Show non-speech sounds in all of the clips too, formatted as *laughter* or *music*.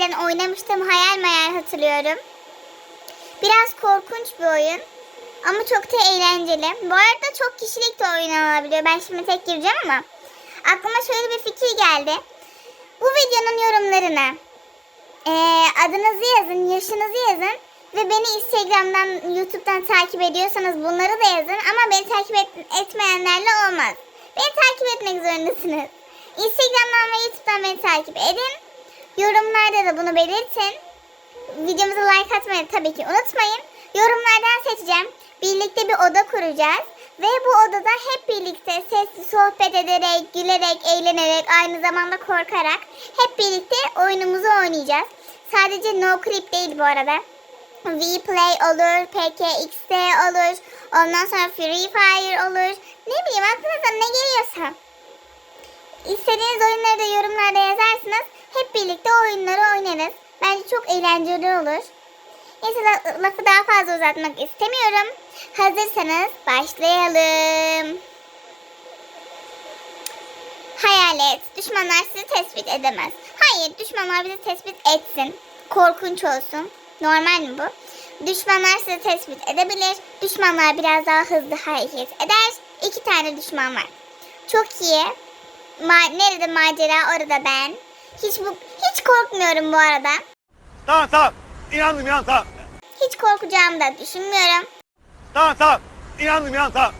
eskiden oynamıştım. Hayal meyal hatırlıyorum. Biraz korkunç bir oyun. Ama çok da eğlenceli. Bu arada çok kişilik de oynanabiliyor. Ben şimdi tek gireceğim ama. Aklıma şöyle bir fikir geldi. Bu videonun yorumlarına eee, adınızı yazın, yaşınızı yazın. Ve beni Instagram'dan, YouTube'dan takip ediyorsanız bunları da yazın. Ama beni takip et- etmeyenlerle olmaz. Beni takip etmek zorundasınız. Instagram'dan ve YouTube'dan beni takip edin. Yorumlarda da bunu belirtin. Videomuza like atmayı tabii ki unutmayın. Yorumlardan seçeceğim. Birlikte bir oda kuracağız. Ve bu odada hep birlikte sesli sohbet ederek, gülerek, eğlenerek, aynı zamanda korkarak hep birlikte oyunumuzu oynayacağız. Sadece No Clip değil bu arada. Vplay olur, PKXD olur, ondan sonra Free Fire olur. Ne bileyim aklınıza ne geliyorsa. İstediğiniz oyunları da yorumlarda yazarsınız. Hep birlikte oyunları oynarız. Bence çok eğlenceli olur. Neyse la- lafı daha fazla uzatmak istemiyorum. Hazırsanız başlayalım. Hayalet. Düşmanlar sizi tespit edemez. Hayır, düşmanlar bizi tespit etsin. Korkunç olsun. Normal mi bu? Düşmanlar sizi tespit edebilir. Düşmanlar biraz daha hızlı hareket eder. İki tane düşman var. Çok iyi. Ma- nerede macera orada ben. Hiç bu hiç korkmuyorum bu arada. Tamam tamam. İnandım inan tamam. Hiç korkacağımı da düşünmüyorum. Tamam tamam. İnandım inan tamam.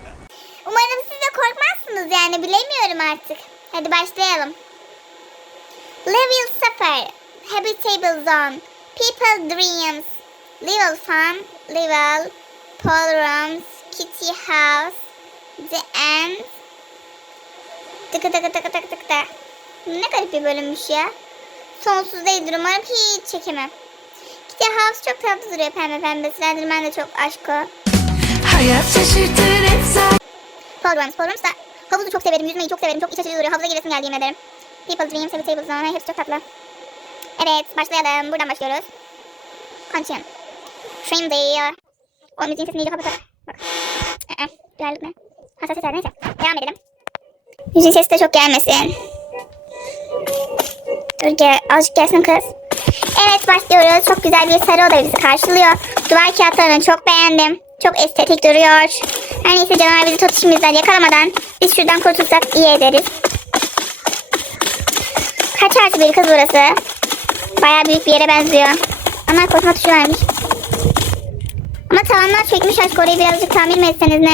Umarım siz de korkmazsınız yani bilemiyorum artık. Hadi başlayalım. Level 0 Habitable Zone People Dreams Level Fun Level Pool Rooms Kitty House The End Tıkı tıkı tıkı tıkı tıkı tıkı. Ne garip bir bölümmüş ya. Sonsuz değildir umarım hiç çekemem. Kitty House çok tatlı duruyor pembe pembe. Slenderman de çok aşko. Hayat şaşırtır zaten Programs, programs da havuzu çok severim, yüzmeyi çok severim. Çok iç açıcı duruyor. Havuza giresim geldi yemin ederim. People Dreams, Happy Table Zone, hepsi çok tatlı. Evet, başlayalım. Buradan başlıyoruz. Shrimp diyor. O müziğin sesini iyice kapatalım. Bak. Ee, duyarlılık ne? Hassasiyet var, neyse. Devam edelim. Müziğin sesi de çok gelmesin. Dur gel, azıcık gelsin kız. Evet başlıyoruz. Çok güzel bir sarı oda bizi karşılıyor. Duvar kağıtlarını çok beğendim. Çok estetik duruyor. Her neyse canavar bizi tutuşumuzdan yakalamadan biz şuradan kurtulsak iyi ederiz. Kaç artı bir kız burası? Bayağı büyük bir yere benziyor. Ama koşma tuşu varmış. Ama tavanlar çekmiş aşk orayı birazcık tamir mi etseniz ne?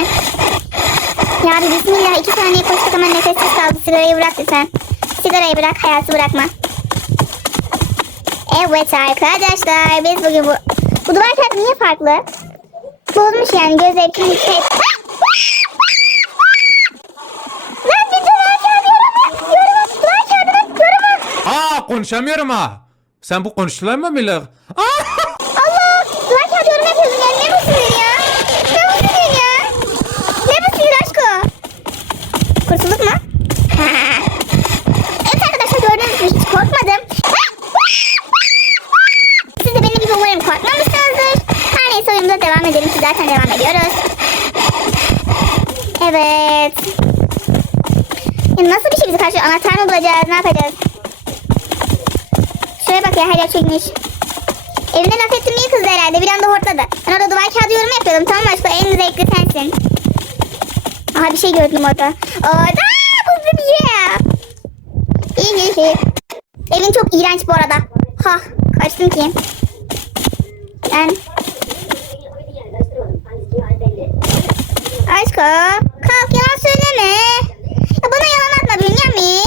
Ya bir bismillah iki saniye koştuk ama nefessiz kaldı. Sigarayı bırak lütfen. Sigarayı bırak hayatı bırakma. Evet arkadaşlar biz bugün bu... Bu duvar kağıdı niye farklı? Bozmuş yani göz zevkini şey... Lan bir duvar kağıdı yorumu! Yorumu! Duvar kağıdının yorumu! Aa konuşamıyorum ha. Sen bu konuştular mı bile? Allah! Duvar kağıdı yorum yapıyordun yani ne bu sinir ya? Ne bu sinir ya? Ne bu sinir aşkı? Kurtulduk mu? evet arkadaşlar gördüğünüz gibi hiç korkmadım. Siz de benim gibi umarım korkmamışsınızdır. Her neyse oyunumuza devam edelim ki zaten devam ediyoruz. Evet. Ya karşılıyor? Anahtar mı bulacağız? Ne yapacağız? Şuraya bak ya her yer çekmiş. Evine laf ettim iyi kızdı herhalde. Bir anda hortladı. Ben orada duvar kağıdı yorum yapıyordum. Tamam aşkım? En zevkli sensin. Aha bir şey gördüm orada. Orada bu bir ya. İyi iyi iyi. Evin çok iğrenç bu arada. Ha kaçtım ki. Ben... Aşko kalk yalan söyleme. Ya bana yalan atma Bünyamin.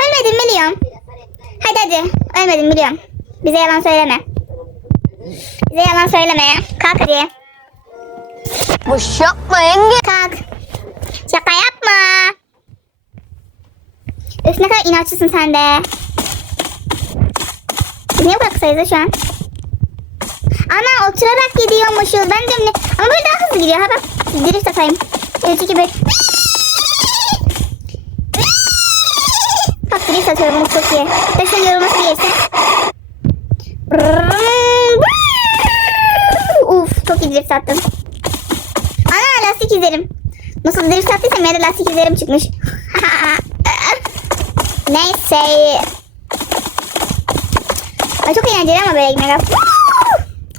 Ölmedim biliyorum. Hadi. Ölmedim biliyorum. Bize yalan söyleme. Bize yalan söyleme. Kalk hadi. Boş yapma yenge. Kalk. Şaka yapma. Üf ne kadar inatçısın sen de. Niye da şu an? Ana oturarak gidiyormuşuz. Ben ne? Ama böyle daha hızlı gidiyor. Ha bak. Drift atayım. 3 2 1. Bak drift atıyorum. Bu çok iyi. Şunun yorulması gelirse. Uf çok iyi drift attım. Ana lastik izlerim. Nasıl drift attıysam yerde lastik izlerim çıkmış. *laughs* Neyse. Ay çok eğlenceli ama böyle gitmek.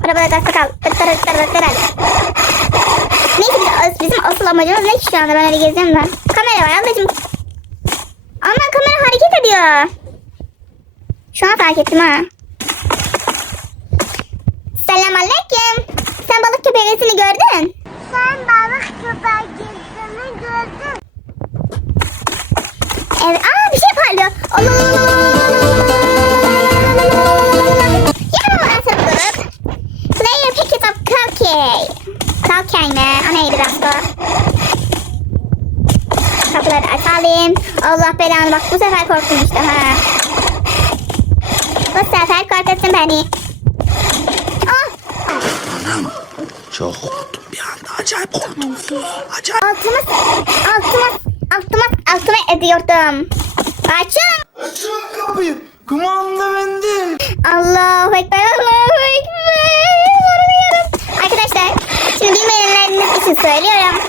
Arabada gazda kal. Ötter ötter ötter. Neyse bizim asıl amacımız ne ki şu anda ben öyle geziyorum da. Kamera var ablacığım. Ama kamera hareket ediyor. Şu an fark ettim ha. Selam aleyküm. Sen balık köpeğini gördün? Sen balık köpeğini gördün. Evet. Aa bir şey parlıyor. Allah Allah Allah Allah. Yakalama sarılıp. Player pick it up cookie. Cookie mi? O neydi rasta? Kapıları açalım. Allah belanı bak bu sefer korktum işte ha. Bu sefer korkuttun beni. Ah Çok korktum bir anda. Acayip korktum. Acayip. altıma altıma altıma altıma ediyordum. Açın. Açın kapıyı. Kumanda bende. Allahu Ekber, Allahu Ekber. Arkadaşlar, şimdi bilmeyenleriniz için söylüyorum.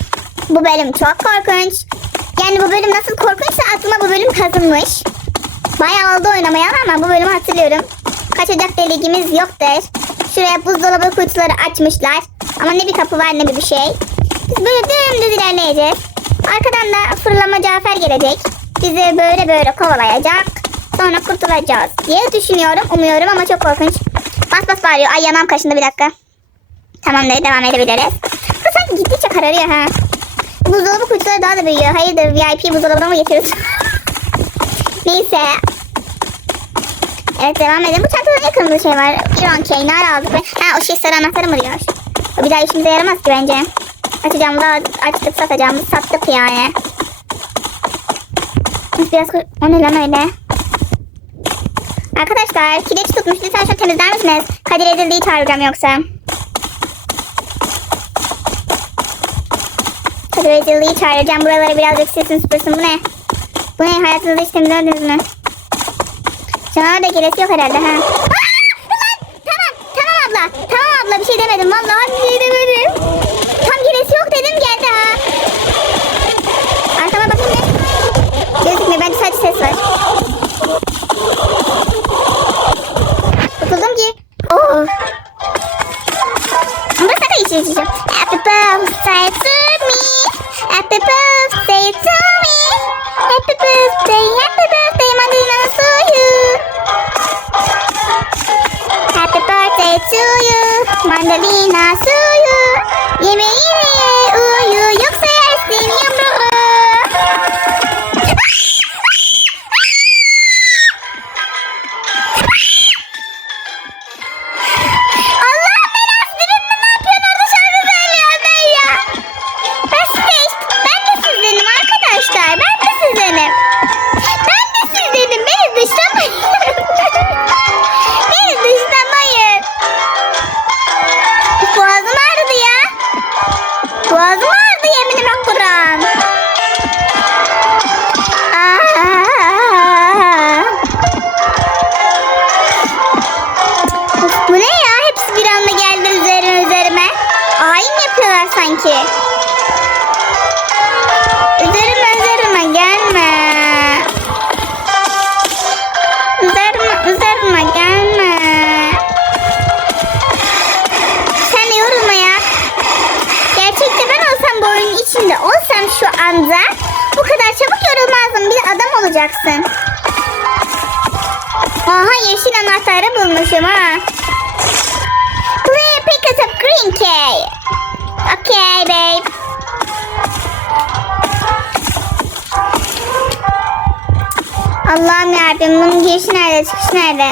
Bu bölüm çok korkunç. Yani bu bölüm nasıl korkunçsa aklıma bu bölüm kazınmış. Bayağı oldu oynamayan ama bu bölümü hatırlıyorum. Kaçacak deligimiz yoktur. Şuraya buzdolabı kutuları açmışlar. Ama ne bir kapı var ne bir şey. Biz böyle dümdüz ilerleyeceğiz. Arkadan da fırlama Cafer gelecek. Bizi böyle böyle kovalayacak. Sonra kurtulacağız diye düşünüyorum, umuyorum ama çok korkunç. Bas bas bağırıyor. Ay yanağım kaşındı bir dakika. Tamam da devam edebiliriz. Bu sanki gittikçe kararıyor ha. Buzdolabı kutuları daha da büyüyor. Hayırdır VIP buzdolabına mı geçiyoruz? *laughs* Neyse. Evet devam edelim. Bu çantada ne kırmızı şey var? Iron key, nar aldık. Ha o şey sarı anahtarı mı diyor? O bir daha işimize yaramaz ki bence. Açacağımızı açtık satacağımızı sattık yani. Biraz o ne lan öyle? Arkadaşlar kireç tutmuş. Lütfen şunu temizler misiniz? Kadir Edildi'yi çağıracağım yoksa. Edildi'yi çağıracağım. Buraları birazcık silsin süpürsün. Bu ne? Bu ne? Hayatınızda hiç temizlemediniz mi? Canavar da giresi yok herhalde ha. Aa! Tamam, tamam abla. Tamam abla bir şey demedim. Vallahi bir şey demedim. Tam giresi yok dedim geldi ha. Arkama bakayım ne? Gözükmüyor. Bence sadece ses var. Mandalina adam olacaksın. Aha yeşil anahtarı bulmuşum ha. Play pick us up green key. Okay babe. Allah'ım yarabbim bunun girişi nerede çıkışı nerede?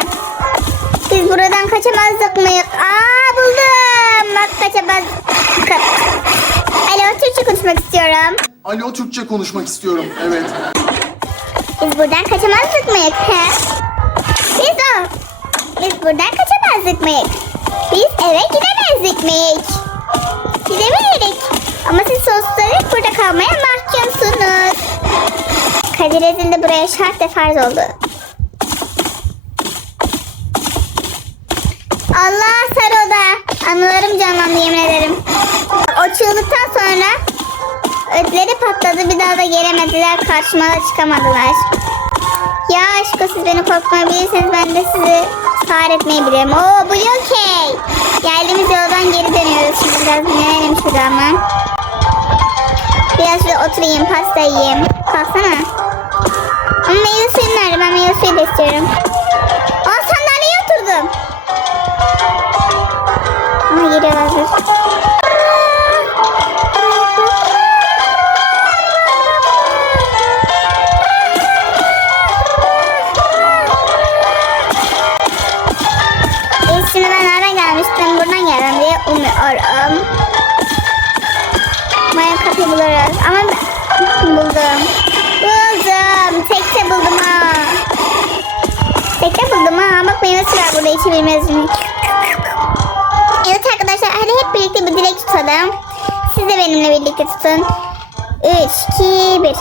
Biz buradan kaçamazdık mı? Aa buldum. Bak kaçamaz. Ka- Alo Türkçe konuşmak istiyorum. Alo Türkçe konuşmak istiyorum. Evet. Biz buradan kaçamazdık mıyık? He? Biz o. Biz buradan kaçamazdık mıyık? Biz eve gidemezdik miyik? Gidebilirdik. Ama siz sosları burada kalmaya mahkumsunuz. Kadir Ezil de buraya şart ve farz oldu. Allah sarı oda. Anılarım canlandı yemin ederim. O çığlıktan sonra ödleri patladı. Bir daha da gelemediler. Karşıma da çıkamadılar. Ya aşkım siz beni korkmayabilirsiniz. Ben de sizi sağır etmeyi bilirim. Oo bu okey. Geldiğimiz yoldan geri dönüyoruz. Şimdi biraz dinlenelim şurada ama. Biraz şurada oturayım. Pasta yiyeyim. Kalsana. Ama meyve suyu nerede? Ben meyve suyu da istiyorum. Aa sandalyeye oturdum. Ama geliyorlar umuyorum. Umarım kapıyı buluruz. Ama buldum. Buldum. Tekte buldum ha. Tekte buldum ha. Bak meyve var burada içebilmez Evet arkadaşlar hadi hep birlikte bir dilek tutalım. Siz de benimle birlikte tutun. 3, 2, 1.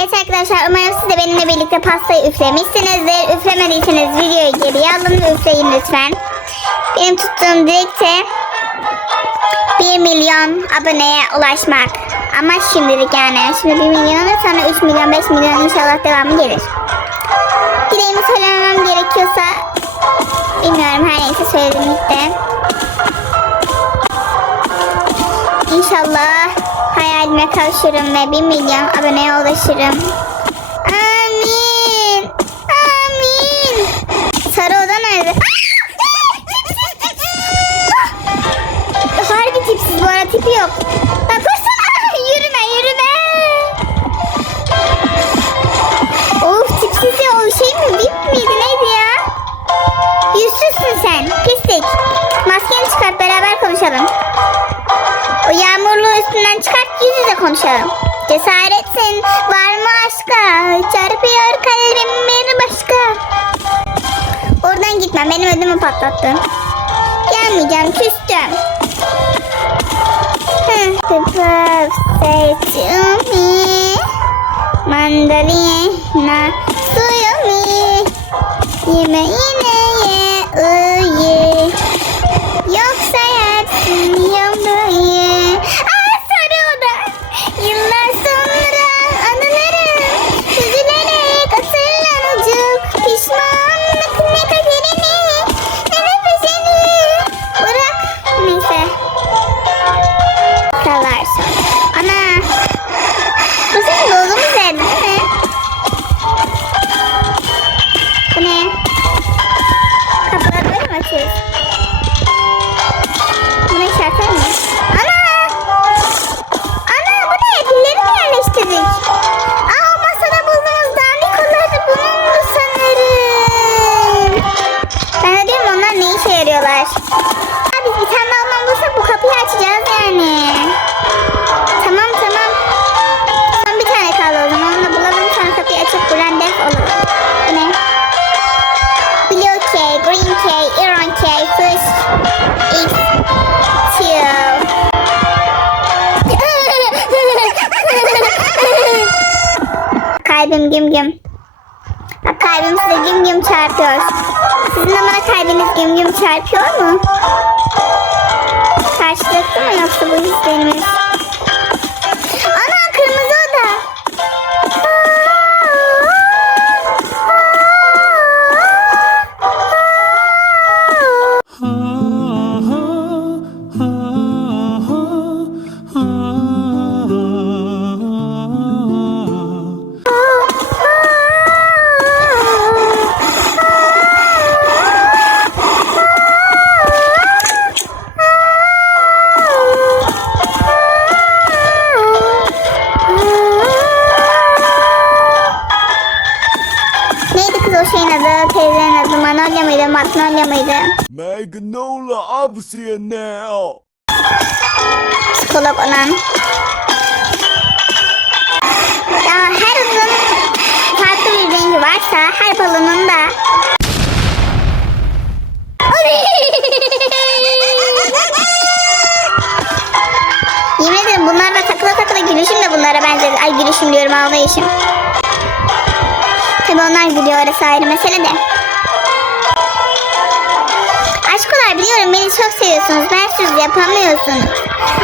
Evet arkadaşlar umarım siz de benimle birlikte pastayı üflemişsinizdir. Üflemediyseniz videoyu geriye alın ve üfleyin lütfen. Benim tuttuğum dilek de 1 milyon aboneye ulaşmak. Ama şimdilik yani. Şimdi 1 milyon sonra 3 milyon 5 milyon inşallah devamı gelir. Dileğimi söylemem gerekiyorsa bilmiyorum her neyse söyledim gitti. İnşallah hayalime kavuşurum ve 1 milyon aboneye ulaşırım. Lan *laughs* koşsana. Yürüme yürüme. Of tipsiz ya o şey mi? Bip miydi neydi ya? Yüzsüzsün sen. Pislik. Maskeni çıkart beraber konuşalım. O yağmurluğu üstünden çıkart yüz yüze konuşalım. Cesaretsin var mı aşka? Çarpıyor kalbim bir başka. Oradan gitme benim ödümü patlattın. Gelmeyeceğim küstüm. Birthday to me. Mandalina suyu mi? Yemeğine güm güm çarpıyor mu? Karşılıklı mı yoksa bu hislerimiz? Şeyin adı? Teyzenin adı Manolya mıydı? Magnolia mıydı? Magnola Absienel. Psikolog olan. Ya her uzun farklı bir rengi varsa her balonun da Yemin ederim bunlarla takıla takıla gülüşüm de bunlara benzedi. Ay gülüşüm diyorum ağlayışım. Tabi onlar gülüyor orası ayrı mesele de. Aşkolar biliyorum beni çok seviyorsunuz. Ben siz yapamıyorsunuz.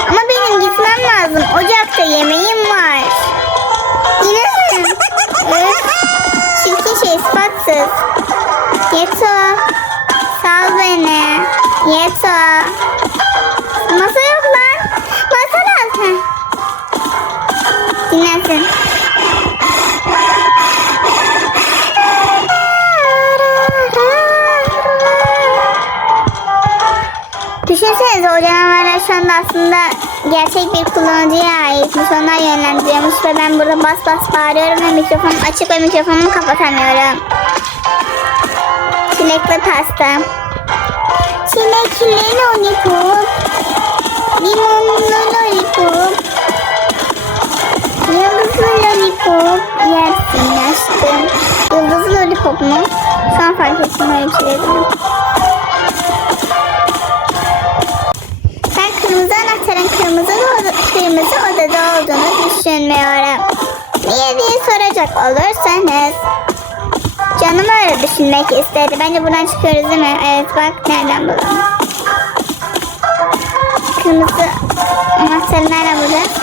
Ama benim gitmem lazım. Ocakta yemeğim var. Anda aslında gerçek bir kullanıcıya aitmiş. Onlar yönlendiriyormuş ve ben burada bas bas bağırıyorum ve mikrofonum açık ve mikrofonumu kapatamıyorum. Çilekli pasta. Çilekli lollipop. Limonlu lollipop. Yıldızlı lollipop. Yersin aşkım. Yıldızlı lollipop mu? An fark ettim öyle bir şey. Kırmızı, kırmızı odada olduğunu düşünmüyorum. Niye diye soracak olursanız. Canım öyle düşünmek istedi. Bence buradan çıkıyoruz değil mi? Evet bak nereden buldum. Kırmızı anahtarı nereden buldum?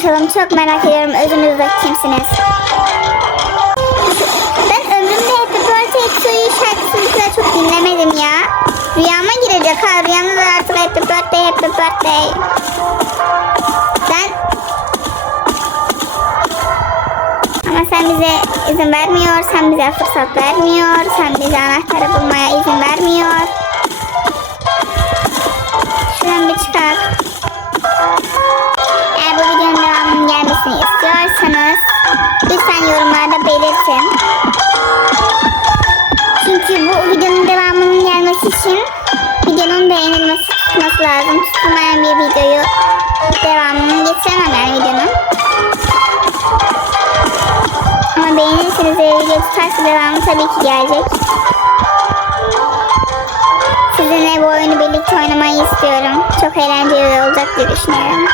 Konuşalım. Çok merak ediyorum özünüzde kimsiniz? Ben ömrümde Birthday to You şarkısını kadar çok dinlemedim ya. Rüyama girecek ha. Rüyamda da artık Happy Birthday, Happy Birthday. Ben Ama sen bize izin vermiyor, sen bize fırsat vermiyor, sen bize anahtarı bulmaya izin vermiyor. Şuradan bir çıkar. Çünkü bu videonun devamının gelmesi için videonun beğenilmesi tutması lazım. Tutulmayan bir videoyu devamını getiremem yani videonun. Ama beğenirseniz ve video tutarsa devamı tabii ki gelecek. Sizinle bu oyunu birlikte oynamayı istiyorum. Çok eğlenceli olacak diye düşünüyorum.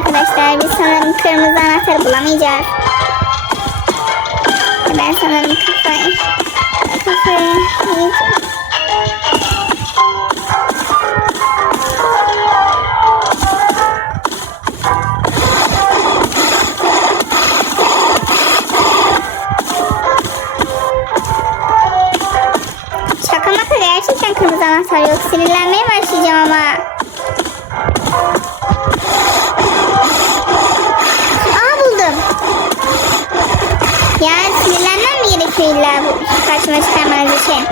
Arkadaşlar biz sanırım kırmızı anahtarı bulamayacağız. Ben sanırım kafayı kafayı yiyeceğim. Şaka maka gerçekten kırmızı anahtar yok. Sinirlenmeye başlayacağım ama. Bu karşıma çıkarmanız için?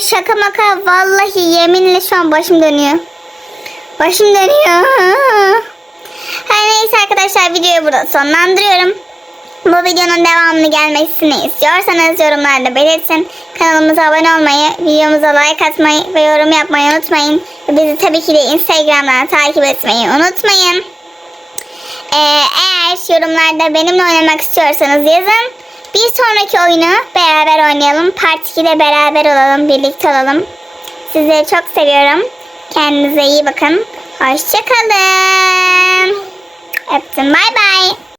Şaka maka vallahi yeminle şu an başım dönüyor. Başım dönüyor. Her neyse arkadaşlar videoyu burada sonlandırıyorum. Bu videonun devamını gelmesini istiyorsanız yorumlarda belirtin. Kanalımıza abone olmayı, videomuza like atmayı ve yorum yapmayı unutmayın. Ve bizi tabii ki de Instagram'dan takip etmeyi unutmayın. Ee, eğer yorumlarda benimle oynamak istiyorsanız yazın. Bir sonraki oyunu beraber oynayalım. Part 2'de beraber olalım, birlikte olalım. Sizleri çok seviyorum. Kendinize iyi bakın. Hoşçakalın. Öptüm. Bay bay.